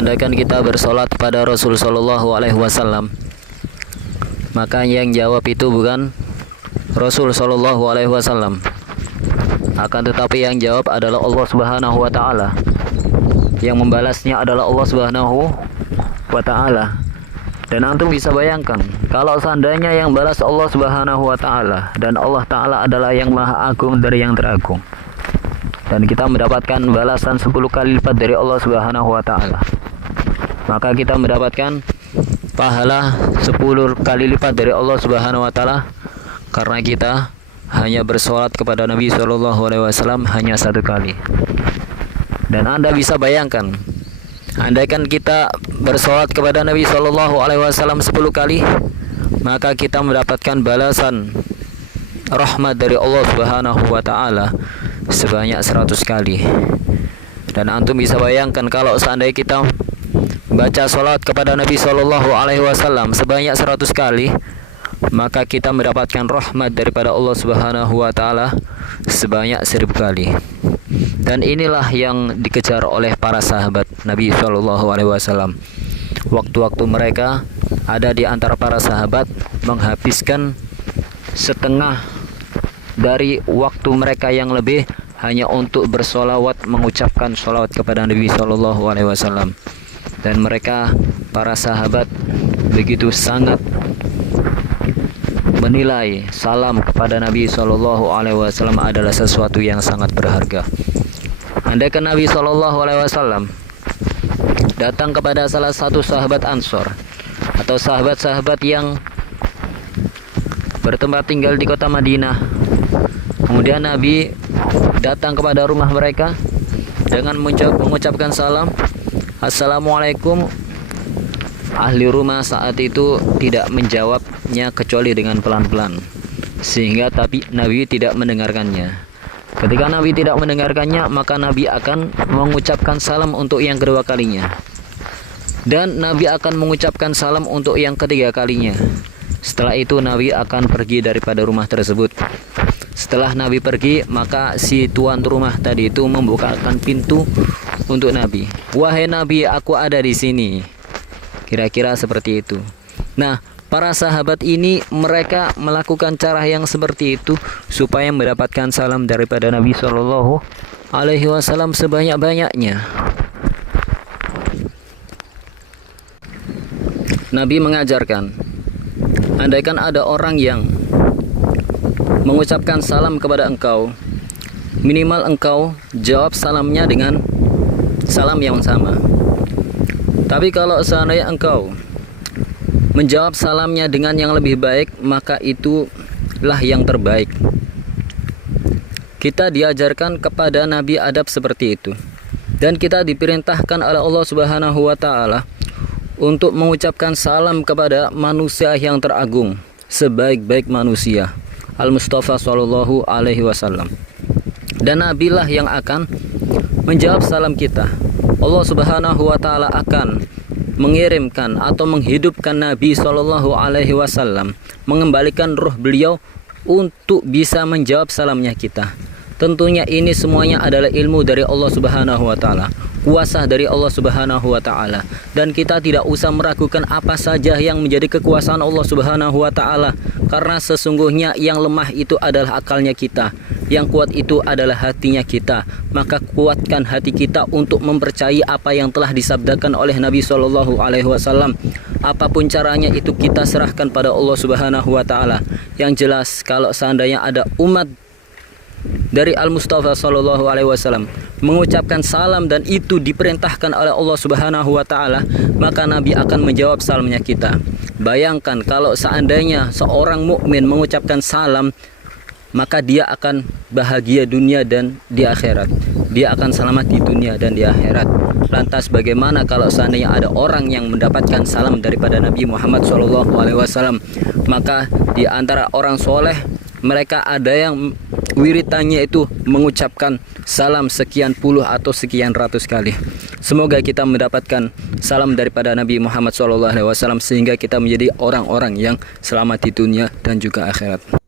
andaikan kita bersolat kepada Rasul Shallallahu Alaihi Wasallam, maka yang jawab itu bukan Rasul Shallallahu Alaihi Wasallam, akan tetapi yang jawab adalah Allah Subhanahu Wa Taala. Yang membalasnya adalah Allah Subhanahu Wa Taala. Dan antum bisa bayangkan, kalau seandainya yang balas Allah Subhanahu Wa Taala, dan Allah Taala adalah yang maha agung dari yang teragung, dan kita mendapatkan balasan 10 kali lipat dari Allah Subhanahu Wa Taala, maka kita mendapatkan pahala 10 kali lipat dari Allah Subhanahu Wa Taala, karena kita hanya bersolat kepada Nabi Shallallahu Alaihi Wasallam hanya 1 kali. Dan Anda bisa bayangkan, andaikan kita bersolat kepada Nabi Shallallahu Alaihi Wasallam 10 kali, maka kita mendapatkan balasan rahmat dari Allah Subhanahu Wa Taala sebanyak 100 kali. Dan antum bisa bayangkan, kalau seandainya kita baca salat kepada Nabi Shallallahu Alaihi Wasallam sebanyak 100 kali, maka kita mendapatkan rahmat daripada Allah Subhanahu Wa Taala sebanyak 1000 kali. Dan inilah yang dikejar oleh para sahabat Nabi Shallallahu Alaihi Wasallam. Waktu-waktu mereka ada di antara para sahabat menghabiskan setengah dari waktu mereka yang lebih hanya untuk bersolawat, mengucapkan solawat kepada Nabi Shallallahu Alaihi Wasallam. Dan mereka, para sahabat, begitu sangat menilai salam kepada Nabi Shallallahu Alaihi Wasallam adalah sesuatu yang sangat berharga. Andaikan Nabi Shallallahu Alaihi Wasallam datang kepada salah satu sahabat Ansor atau sahabat-sahabat yang bertempat tinggal di kota Madinah, kemudian Nabi datang kepada rumah mereka dengan mengucapkan salam, Assalamualaikum, ahli rumah saat itu tidak menjawabnya kecuali dengan pelan-pelan, sehingga Nabi tidak mendengarkannya. Ketika Nabi tidak mendengarkannya, maka Nabi akan mengucapkan salam untuk yang kedua kalinya, dan Nabi akan mengucapkan salam untuk yang ketiga kalinya. Setelah itu Nabi akan pergi daripada rumah tersebut. Setelah Nabi pergi, maka si tuan rumah tadi itu membukakan pintu untuk Nabi. Wahai Nabi, aku ada di sini. Kira-kira seperti itu. Nah, para sahabat ini mereka melakukan cara yang seperti itu supaya mendapatkan salam daripada Nabi Shallallahu Alaihi Wasallam sebanyak-banyaknya. Nabi mengajarkan, andaikan ada orang yang mengucapkan salam kepada engkau, minimal engkau jawab salamnya dengan salam yang sama. Tapi kalau seandainya engkau menjawab salamnya dengan yang lebih baik, maka itulah yang terbaik. Kita diajarkan kepada Nabi adab seperti itu, dan kita diperintahkan oleh Allah Subhanahu Wa Taala untuk mengucapkan salam kepada manusia yang teragung, sebaik-baik manusia, Al-Mustafa Sallallahu Alaihi Wasallam. Dan Nabi lah yang akan menjawab salam kita. Allah Subhanahu Wa Taala akan mengirimkan atau menghidupkan Nabi Shallallahu Alaihi Wasallam, mengembalikan ruh beliau untuk bisa menjawab salamnya kita. Tentunya ini semuanya adalah ilmu dari Allah Subhanahu Wa Taala, kuasa dari Allah Subhanahu Wa Taala, dan kita tidak usah meragukan apa saja yang menjadi kekuasaan Allah Subhanahu Wa Taala, karena sesungguhnya yang lemah itu adalah akalnya kita, yang kuat itu adalah hatinya kita. Maka kuatkan hati kita untuk mempercayai apa yang telah disabdakan oleh Nabi Shallallahu Alaihi Wasallam. Apapun caranya itu kita serahkan pada Allah Subhanahu Wa Taala. Yang jelas, kalau seandainya ada umat dari Al-Mustafa Sallallahu Alaihi Wasallam mengucapkan salam dan itu diperintahkan oleh Allah Subhanahu Wa Taala, maka Nabi akan menjawab salamnya kita. Bayangkan kalau seandainya seorang mukmin mengucapkan salam, maka dia akan bahagia dunia dan di akhirat. Dia akan selamat di dunia dan di akhirat. Lantas bagaimana kalau seandainya ada orang yang mendapatkan salam daripada Nabi Muhammad SAW? Maka di antara orang soleh, mereka ada yang wiritannya itu mengucapkan salam sekian puluh atau sekian ratus kali. Semoga kita mendapatkan salam daripada Nabi Muhammad SAW sehingga kita menjadi orang-orang yang selamat di dunia dan juga akhirat.